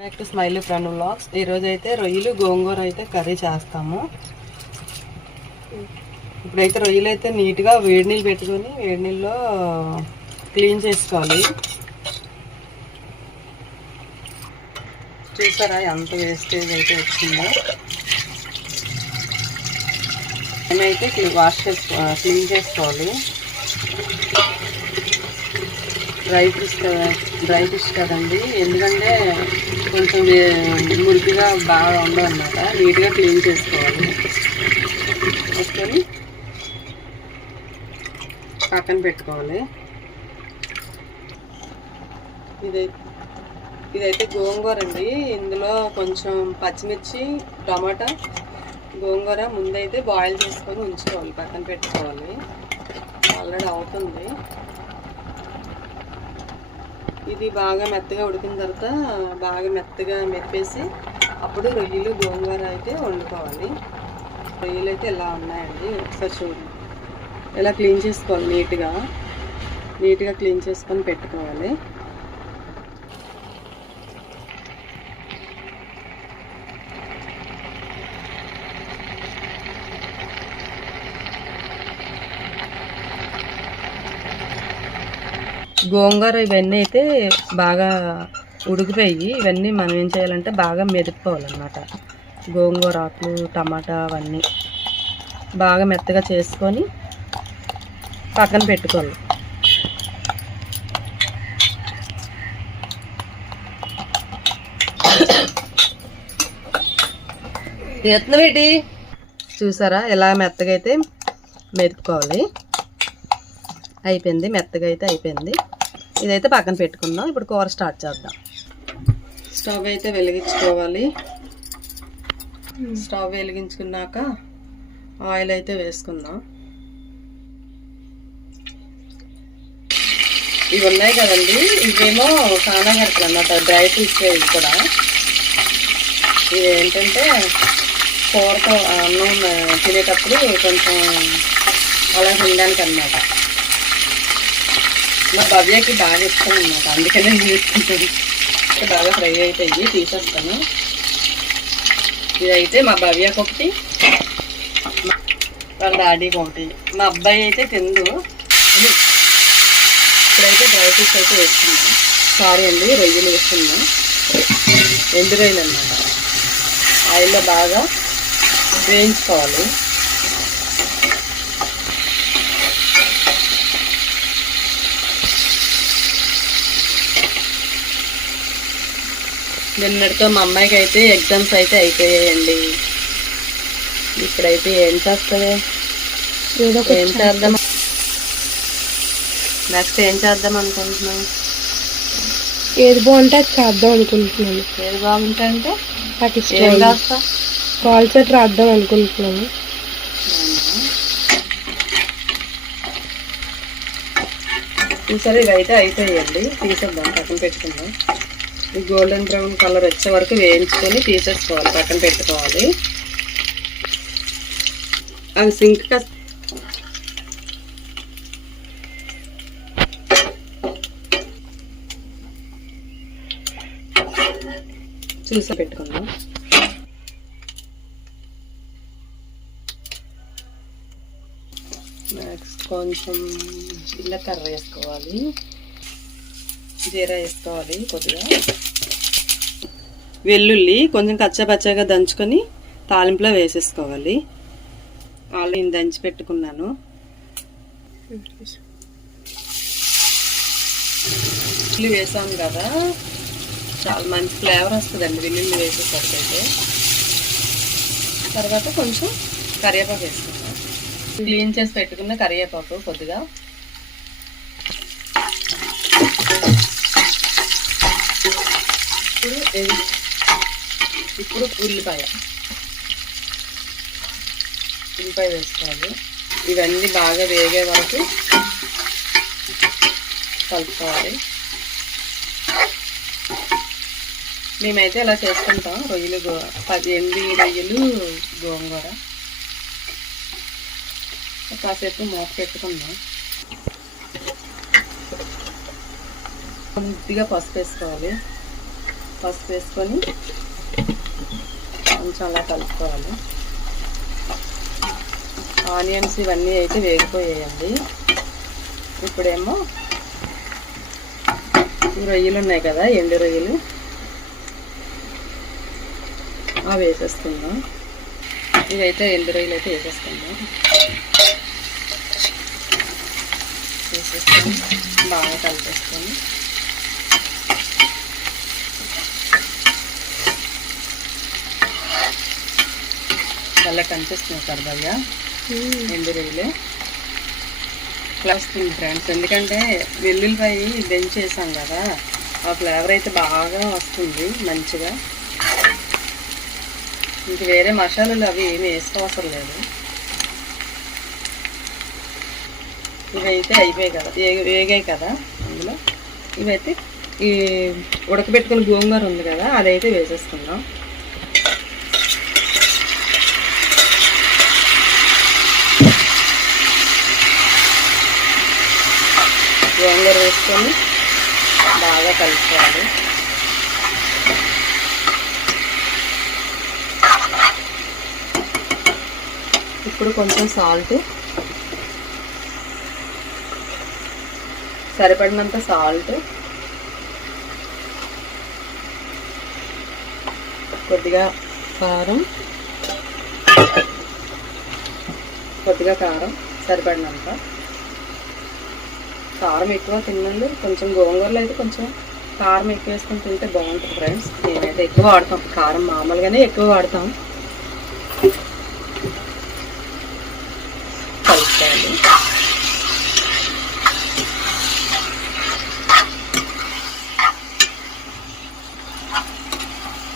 Back to smiley friend vlogs ఈరోజు అయితే రొయ్యలు గోంగూర అయితే కర్రీ చేస్తాము. ఇప్పుడైతే రొయ్యలు అయితే నీట్గా వేడి నీళ్ళు పెట్టుకొని వేడి నీళ్ళలో క్లీన్ చేసుకోవాలి. చూసారా ఎంత వేస్టేజ్ అయితే వచ్చిందో. మేమైతే వాష్ చేసుకో క్లీన్ చేసుకోవాలి. డ్రై ఫిష్ కదా డ్రై ఫిష్ కదండి. ఎందుకంటే కొంచెం మురికిగా బాగా ఉండవు అన్నమాట నీట్గా క్లీన్ చేసుకోవాలి. వేసుకొని పక్కన పెట్టుకోవాలి. ఇదై ఇదైతే గోంగూర అండి ఇందులో కొంచెం పచ్చిమిర్చి టమాటా గోంగూర ముందైతే బాయిల్ చేసుకొని ఉంచుకోవాలి. పక్కన పెట్టుకోవాలి. ఆల్రెడీ అవుతుంది. ఇది బాగా మెత్తగా ఉడికిన తర్వాత బాగా మెత్తగా మెప్పేసి అప్పుడు రొయ్యలు గోంగూర అయితే వండుకోవాలి. రొయ్యలు అయితే ఇలా ఉన్నాయండి ఒకసారి చూడండి. ఇలా క్లీన్ చేసుకోవాలి? నీట్గా. నీట్గా క్లీన్ చేసుకొని పెట్టుకోవాలి. గోంగూర ఇవన్నీ అయితే బాగా ఉడికిపోయి ఇవన్నీ మనం ఏం చేయాలంటే బాగా మెదుపుకోవాలన్నమాట. గోంగూర ఆకులు టమాటా అవన్నీ బాగా మెత్తగా చేసుకొని పక్కన పెట్టుకోవాలి. ఎత్తునవేటి చూసారా? ఇలా మెత్తగా అయితే మెదుపుకోవాలి. అయిపోయింది మెత్తగా అయితే అయిపోయింది. ఇదైతే పక్కన పెట్టుకుందాం. ఇప్పుడు కూర స్టార్ట్ చేద్దాం. స్టవ్ అయితే వెలిగించుకోవాలి. స్టవ్ వెలిగించుకున్నాక ఆయిల్ అయితే వేసుకుందాం. ఇవి ఉన్నాయి కదండి. ఇవేమో కానగడతలు అన్నమాట. డ్రై ఫ్రూట్స్ ఇవి కూడా. ఇవి ఏంటంటే కూరతో అన్నం తినేటప్పుడు కొంచెం అలా తినడానికి అన్నమాట మా భవ్యకి బాగా ఇష్టం అనమాట అందుకనే తీసుకుంటాను. బాగా ఫ్రై అవుతాయి తీసేస్తాను. ఇదైతే మా భవ్యకి ఒకటి వాళ్ళ డాడీకి ఒకటి. మా అబ్బాయి అయితే తిందు ఇప్పుడైతే డ్రై ఫ్రూట్స్ అయితే వేస్తున్నాం. సారీ అండి రొయ్యలు వేస్తున్నాం. ఎండు రొయ్యలు అన్నమాట. ఆయిల్లో బాగా వేయించుకోవాలి. నిన్నటితో మా అమ్మాయికి అయితే ఎగ్జామ్స్ అయితే అయిపోయాయండి. ఇప్పుడైతే ఏం చేస్తుంది ఏం చేద్దాం? నెక్స్ట్ ఏం చేద్దాం అనుకుంటున్నాం ఏది బాగుంటే అది చేద్దాం అనుకుంటున్నాను. ఏది బాగుంటే అంటే? రాస్తా? కాల్ సెట్ రాద్దాం అనుకుంటున్నాను. సరే ఇవైతే అయిపోయాయండి తీసేద్దాం పక్కన పెట్టుకుందాం. గోల్డెన్ బ్రౌన్ కలర్ వచ్చే వరకు వేయించుకొని తీసేసుకోవాలి పక్కన పెట్టుకోవాలి. అవి సింక్ చూసి పెట్టుకుందాం. నెక్స్ట్ కొంచెం జీలకర్ర వేసుకోవాలి. జీరా వేసుకోవాలి కొద్దిగా. వెల్లుల్లి కొంచెం కచ్చపచ్చగా దంచుకొని తాలింపులో వేసేసుకోవాలి. ఆల్రెడీ నేను దంచి పెట్టుకున్నాను. వెల్లుల్లి వేసాం కదా. చాలా మంచి ఫ్లేవర్ వస్తుందండి వెల్లుల్లి వేసేసరికి అయితే. తర్వాత కొంచెం కరివేపాకు వేసుకుంటాం క్లీన్ చేసి పెట్టుకున్న కరివేపాకు కొద్దిగా. ఇప్పుడు ఇది- ఇప్పుడు ఉల్లిపాయ. ఉల్లిపాయ వేసుకోవాలి. ఇవన్నీ బాగా వేగే వరకు కలుపుకోవాలి. మేమైతే ఇలా చేసుకుంటాం. రొయ్యలు గో పది ఎనిమిది రొయ్యలు గోంగూర. కాసేపు మూత పెట్టుకుందాం. కొద్దిగా పసుపు వేసుకోవాలి. పసుపు వేసుకొని కొంచెం అలా కలుపుకోవాలి. ఆనియన్స్ ఇవన్నీ అయితే వేగిపోయాయండి. ఇప్పుడేమో రొయ్యలు ఉన్నాయి కదా ఎండు రొయ్యలు. అవి వేసేస్తున్నాం ఇవైతే ఎండు రొయ్యలు అయితే వేసేస్తున్నాం వేసేస్తాం బాగా కలిపేసుకొని అలా కనిపిస్తుంది సరదాగా. భయ్య ఎండు ఇట్లా వస్తుంది ఫ్రెండ్స్ ఎందుకంటే వెల్లుల్లిపాయ దంచేసాం కదా ఆ ఫ్లేవర్ అయితే బాగా వస్తుంది మంచిగా. ఇంక వేరే మసాలాలు అవి ఏమి వేసుకోవసరం లేదు. ఇవైతే అయిపోయాయి కదా ఏ- వేగాయి కదా అందులో. ఇవైతే ఈ ఉడకబెట్టుకుని గోంగూర ఉంది కదా అదైతే వేసేసుకుందాం. గోంగూర వేసుకొని బాగా కలుపుకోవాలి. ఇప్పుడు కొంచెం సాల్ట్. సరిపడినంత సాల్ట్. కొద్దిగా కారం. కొద్దిగా కారం సరిపడినంత. కారం ఎక్కువ తినండి కొంచెం గోంగూరలో అయితే కొంచెం కారం ఎక్కువ వేసుకొని తింటే బాగుంటుంది ఫ్రెండ్స్ మేమైతే ఎక్కువ వాడతాం. కారం మామూలుగానే ఎక్కువ వాడతాం. కలుపుకోవాలి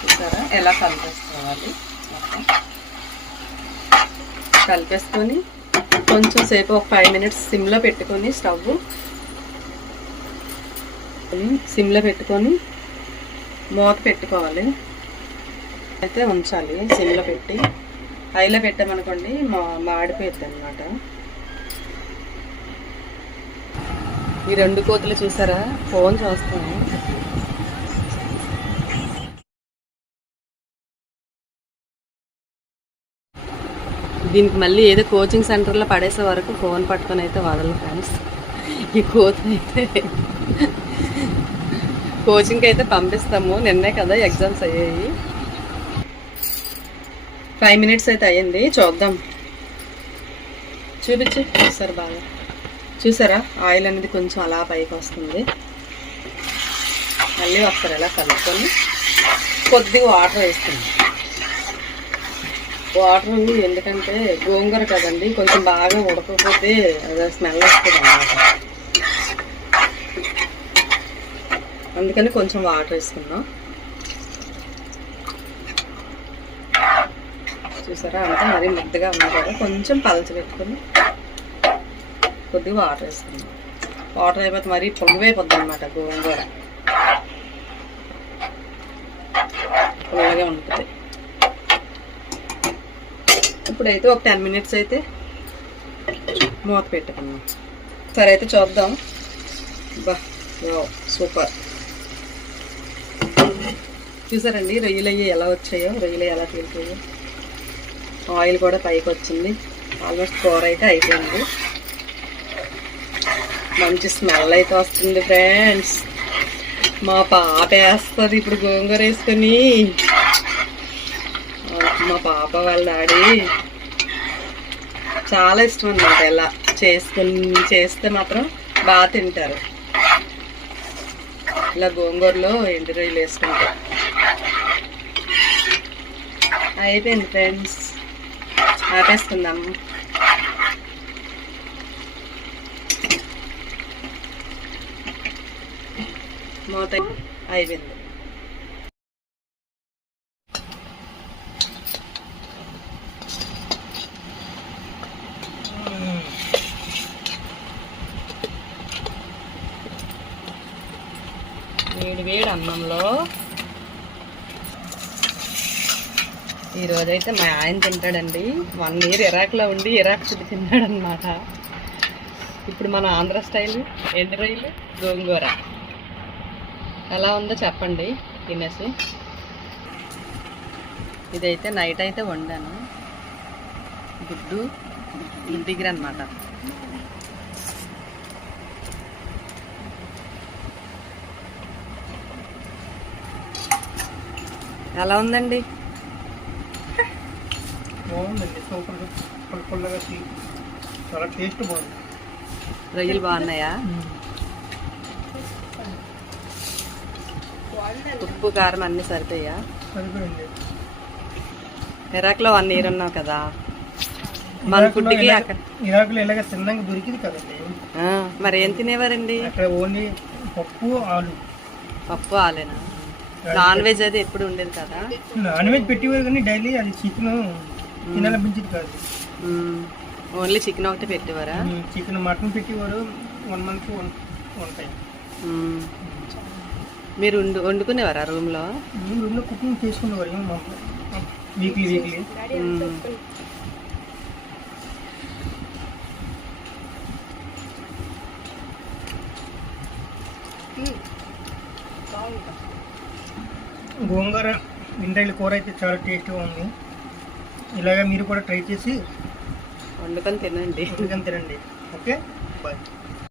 చూసారా? ఎలా కలిపేసుకోవాలి? కలిపేసుకొని కొంచెం సేపు ఒక ఫైవ్ మినిట్స్ సిమ్లో పెట్టుకొని స్టవ్ సిమ్లో పెట్టుకొని మూత పెట్టుకోవాలి. అయితే ఉంచాలి సిమ్లో పెట్టి. హైలో పెట్టామనుకోండి మా మాడిపోయింది అనమాట ఈ రెండు కోతులు చూసారా? ఫోన్ చూస్తాను. దీనికి మళ్ళీ ఏదో కోచింగ్ సెంటర్లో పడేసే వరకు ఫోన్ పట్టుకొని అయితే వదలదు ఫ్రెండ్స్. ఈ కోతి అయితే కోచింగ్కి అయితే పంపిస్తాము. నిన్నే కదా ఎగ్జామ్స్ అయ్యాయి. ఫైవ్ మినిట్స్ అయితే అయ్యింది. చూద్దాం. చూపించు. చూసారు బాగా. చూసారా? ఆయిల్ అనేది కొంచెం అలా పైకి వస్తుంది. మళ్ళీ ఒకసారి ఎలా కలుపుకొని కొద్దిగా వాటర్ వేస్తుంది వాటర్ ఎందుకంటే గోంగూర కదండి. కొంచెం బాగా ఉడకపోతే అదే స్మెల్ వస్తుంది అన్నమాట. అందుకని కొంచెం వాటర్ వేసుకుందాం చూసారా? అంతా మరీ ముద్దగా ఉంది కదా. కొంచెం పలచి కొద్దిగా వాటర్ వేసుకుందాం వాటర్ అయిపోతే మరీ పొంగిపోయిపోద్ది అనమాట గోంగూర. పుల్లగా ఉంటుంది. ఇప్పుడైతే ఒక టెన్ మినిట్స్ అయితే మూత పెట్టుకున్నాం. సరే అయితే చూద్దాం. బా సూపర్. చూసారండి? రొయ్యలు అయ్యి ఎలా వచ్చాయో రొయ్యలు ఎలా తీరిపోయాయో ఆయిల్ కూడా పైకి వచ్చింది. ఆల్మోస్ట్ కూర అయితే అయిపోయింది. మంచి స్మెల్ అయితే వస్తుంది ఫ్రెండ్స్. మా పాప వేస్తుంది ఇప్పుడు గోంగూర వేసుకొని. మా పాప వాళ్ళ డాడీ చాలా ఇష్టం అన్నమాట ఇలా చేసుకుని చేస్తే మాత్రం బాగా తింటారు. ఇలా గోంగూరలో ఎండు రొయ్యలు వేసుకుంటే. అయిపోయింది ఫ్రెండ్స్. ఆపేసుకుందాం. మూత అయిపోయింది. వేడి వేడి అన్నంలో ఈరోజైతే మా ఆయన తింటాడండి. వన్ ఇయర్ ఇరాక్లో ఉండి ఇరాక్ ఫుడ్ తిన్నాడనమాట ఇప్పుడు మన ఆంధ్ర స్టైల్ ఎండు రొయ్యలు గోంగూర. ఎలా ఉందో చెప్పండి తినేసి. ఇదైతే నైట్ అయితే వండాను. గుడ్డు దగ్గర అనమాట ఎలా ఉందండి? బాగుందండి సూపర్ పుల్ల పుల్లగా చాలా టేస్ట్ బాగుంది. రొయ్యలు బాగున్నాయా? ఉప్పు కారం అన్నీ సరిపోయా? సరిపోయింది. ఇరాక్లో వన్ ఇయర్ ఉన్నావు కదా. మన ఫుడ్కి అక్కడ ఇరాకులో ఇలాగ తిన్నాక దొరికింది కదండి. ఆ, మరి ఏం తినేవారండి? అక్కడ ఓన్లీ పప్పు ఆలు. పప్పు ఆలేనా? నాన్ వెజ్ అది ఎప్పుడు ఉండేది కదా? నాన్ వెజ్ పెట్టేవారు కానీ డైలీ అది చికెన్ తినాలనిపించేది కాదు. ఓన్లీ చికెన్ ఒకటి పెట్టేవారా? చికెన్ మటన్ పెట్టేవారు. One month hmm. మీరు వండు వండుకునేవారా రూమ్లో? రూమ్లో కుకింగ్ చేసుకునేవారు వీక్లీ వీక్లీ. గోంగూర ఇండ్రాయిల కూర అయితే చాలా టేస్ట్గా ఉంది. ఇలాగ మీరు కూడా ట్రై చేసి వండుకొని తినండి. చికెన్ తినండి. ఓకే? బాయ్.